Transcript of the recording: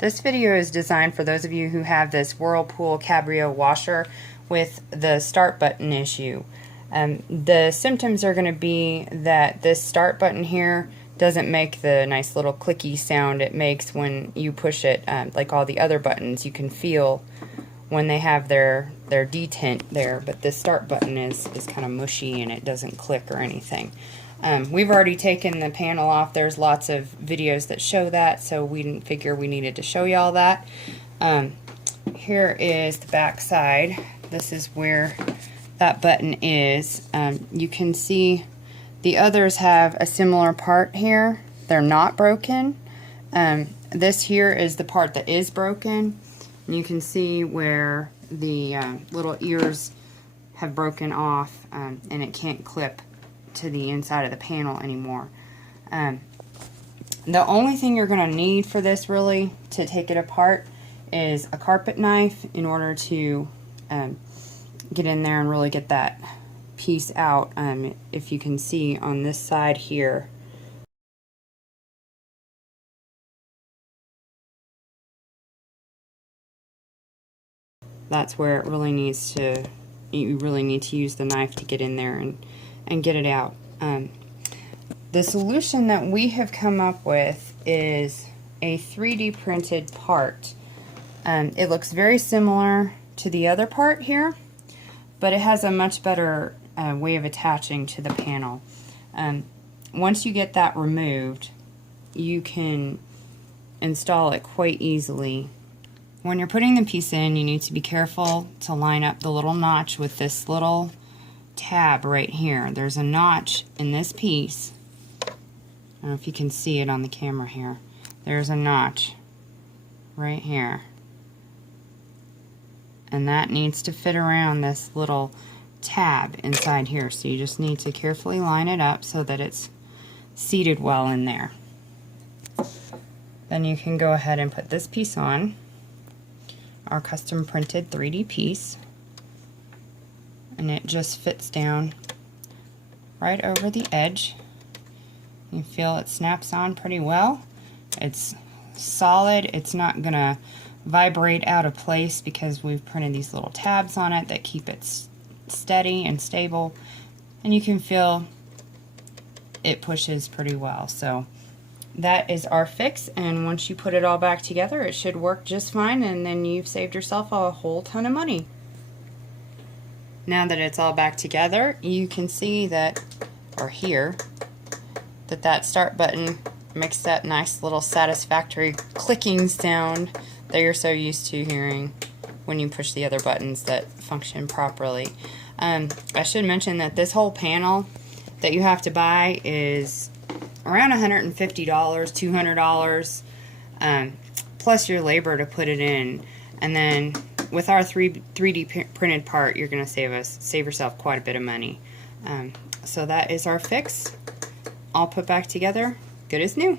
This video is designed for those of you who have this Whirlpool Cabrio washer with the start button issue. The symptoms are going to be that this start button here doesn't make the nice little clicky sound it makes when you push it, like all the other buttons. You can feel when they have their detent there, but this start button is kind of mushy and it doesn't click or anything. We've already taken the panel off. There's lots of videos that show that, so we didn't figure we needed to show you all that. Here is the back side. This is where that button is. You can see the others have a similar part here. They're not broken. This here is the part that is broken. And you can see where the little ears have broken off, and it can't clip to the inside of the panel anymore. The only thing you're going to need for this really to take it apart is a carpet knife in order to get in there and really get that piece out. If you can see on this side here, that's where it really needs to, you really need to use the knife to get in there and get it out. The solution that we have come up with is a 3D printed part. It looks very similar to the other part here, but it has a much better way of attaching to the panel. Once you get that removed, you can install it quite easily. When you're putting the piece in, you need to be careful to line up the little notch with this little tab right here. There's a notch in this piece. I don't know if you can see it on the camera here. There's a notch right here. And that needs to fit around this little tab inside here. So you just need to carefully line it up so that it's seated well in there. Then you can go ahead and put this piece on, our custom printed 3D piece, and it just fits down right over the edge. You feel it snaps on pretty well. It's solid. It's not gonna vibrate out of place because we've printed these little tabs on it that keep it steady and stable, and you can feel it pushes pretty well. So that is our fix, and once you put it all back together, it should work just fine, and then you've saved yourself a whole ton of money. Now that it's all back together, you can see that, or hear, that start button makes that nice little satisfactory clicking sound that you're so used to hearing when you push the other buttons that function properly. I should mention that this whole panel that you have to buy is around $150, $200, plus your labor to put it in. And then with our 3D printed part, you're going to save yourself quite a bit of money. So that is our fix, all put back together, good as new.